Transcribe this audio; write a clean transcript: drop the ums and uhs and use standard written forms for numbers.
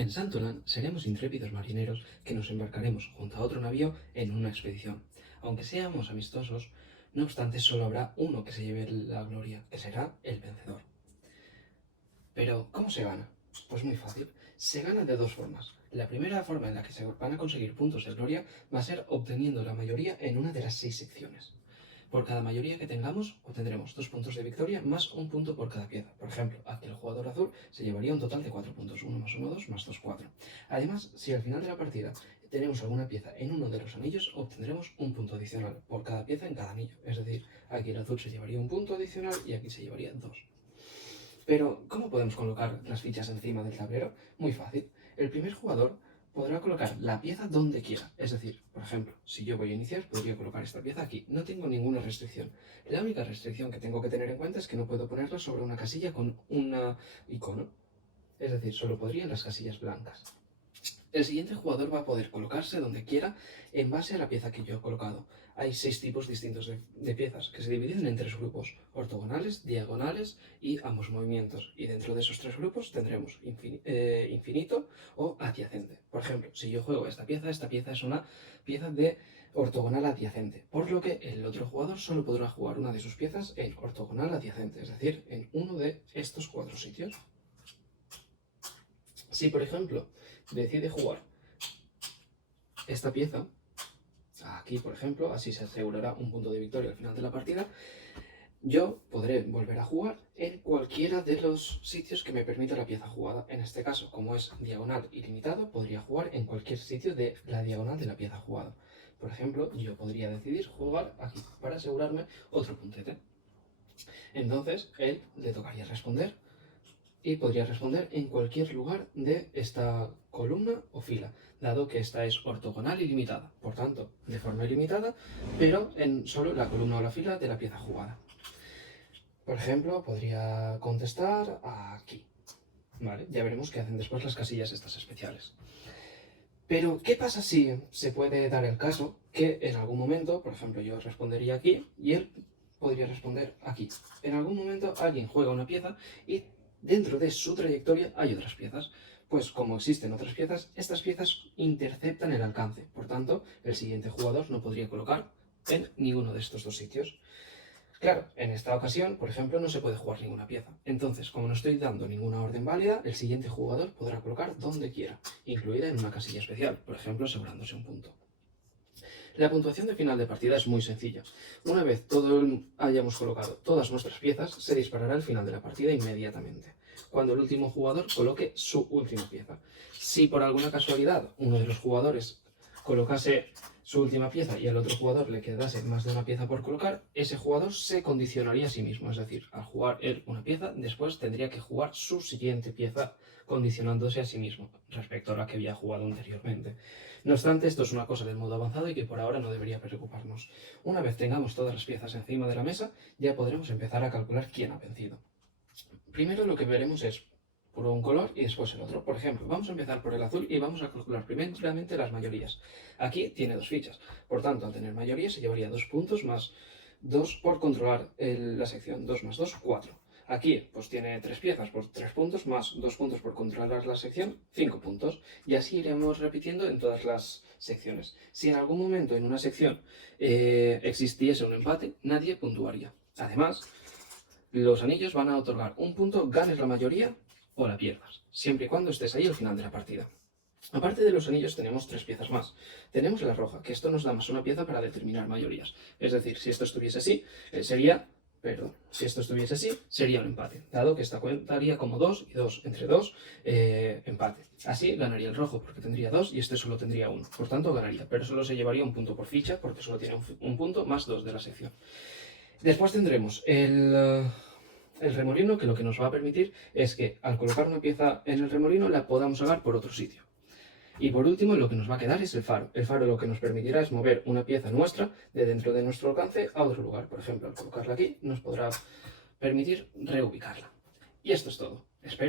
En Santolan seremos intrépidos marineros que nos embarcaremos junto a otro navío en una expedición. Aunque seamos amistosos, no obstante solo habrá uno que se lleve la gloria, que será el vencedor. Pero, ¿cómo se gana? Pues muy fácil. Se gana de dos formas. La primera forma en la que se van a conseguir puntos de gloria va a ser obteniendo la mayoría en una de las 6 secciones. Por cada mayoría que tengamos, obtendremos 2 puntos de victoria más un punto por cada pieza. Por ejemplo, aquí el jugador azul se llevaría un total de 4 puntos. 1 más 1, 2 más 2, 4. Además, si al final de la partida tenemos alguna pieza en uno de los anillos, obtendremos un punto adicional por cada pieza en cada anillo. Es decir, aquí el azul se llevaría un punto adicional y aquí se llevaría 2. Pero, ¿cómo podemos colocar las fichas encima del tablero? Muy fácil. El primer jugador podrá colocar la pieza donde quiera. Es decir, por ejemplo, si yo voy a iniciar, podría colocar esta pieza aquí. No tengo ninguna restricción. La única restricción que tengo que tener en cuenta es que no puedo ponerla sobre una casilla con un icono. Es decir, solo podría en las casillas blancas. El siguiente jugador va a poder colocarse donde quiera en base a la pieza que yo he colocado. Hay 6 tipos distintos de piezas que se dividen en 3 grupos: ortogonales, diagonales y ambos movimientos. Y dentro de esos 3 grupos tendremos infinito o adyacente. Por ejemplo, si yo juego esta pieza es una pieza de ortogonal adyacente, por lo que el otro jugador solo podrá jugar una de sus piezas en ortogonal adyacente, es decir, en uno de estos 4 sitios. Si, por ejemplo, decide jugar esta pieza, aquí por ejemplo, así se asegurará un punto de victoria al final de la partida, yo podré volver a jugar en cualquiera de los sitios que me permita la pieza jugada. En este caso, como es diagonal ilimitado, podría jugar en cualquier sitio de la diagonal de la pieza jugada. Por ejemplo, yo podría decidir jugar aquí para asegurarme otro puntete. Entonces, él le tocaría responder y podría responder en cualquier lugar de esta columna o fila, dado que esta es ortogonal ilimitada, por tanto, de forma ilimitada, pero en solo la columna o la fila de la pieza jugada. Por ejemplo, podría contestar aquí. Vale, ya veremos qué hacen después las casillas estas especiales. Pero, ¿qué pasa si se puede dar el caso que en algún momento, por ejemplo, yo respondería aquí y él podría responder aquí? En algún momento alguien juega una pieza y dentro de su trayectoria hay otras piezas. Pues como existen otras piezas, estas piezas interceptan el alcance. Por tanto, el siguiente jugador no podría colocar en ninguno de estos dos sitios. Claro, en esta ocasión, por ejemplo, no se puede jugar ninguna pieza. Entonces, como no estoy dando ninguna orden válida, el siguiente jugador podrá colocar donde quiera, incluida en una casilla especial, por ejemplo, asegurándose un punto. La puntuación de final de partida es muy sencilla. Una vez hayamos colocado todas nuestras piezas, se disparará el final de la partida inmediatamente, cuando el último jugador coloque su última pieza. Si por alguna casualidad uno de los jugadores colocase su última pieza y al otro jugador le quedase más de una pieza por colocar, ese jugador se condicionaría a sí mismo. Es decir, al jugar él una pieza, después tendría que jugar su siguiente pieza condicionándose a sí mismo respecto a la que había jugado anteriormente. No obstante, esto es una cosa del modo avanzado y que por ahora no debería preocuparnos. Una vez tengamos todas las piezas encima de la mesa, ya podremos empezar a calcular quién ha vencido. Primero lo que veremos es por un color y después el otro. Por ejemplo, vamos a empezar por el azul y vamos a calcular primeramente las mayorías. Aquí tiene 2 fichas, por tanto, al tener mayoría se llevaría 2 puntos más 2 por controlar la sección. 2 más 2, 4. Aquí pues tiene 3 piezas por 3 puntos más 2 puntos por controlar la sección, 5 puntos. Y así iremos repitiendo en todas las secciones. Si en algún momento en una sección existiese un empate, nadie puntuaría. Además, los anillos van a otorgar un punto, ganes la mayoría o la pierdas, siempre y cuando estés ahí al final de la partida. Aparte de los anillos tenemos 3 piezas más. Tenemos la roja, que esto nos da más una pieza para determinar mayorías. Es decir, si esto estuviese así, sería un empate, dado que esta contaría como 2 y 2 entre 2, empate. Así ganaría el rojo porque tendría 2 y este solo tendría 1. Por tanto ganaría, pero solo se llevaría un punto por ficha porque solo tiene un punto más 2 de la sección. Después tendremos el remolino, que lo que nos va a permitir es que al colocar una pieza en el remolino la podamos sacar por otro sitio. Y por último, lo que nos va a quedar es el faro. El faro lo que nos permitirá es mover una pieza nuestra de dentro de nuestro alcance a otro lugar. Por ejemplo, al colocarla aquí nos podrá permitir reubicarla. Y esto es todo. Espero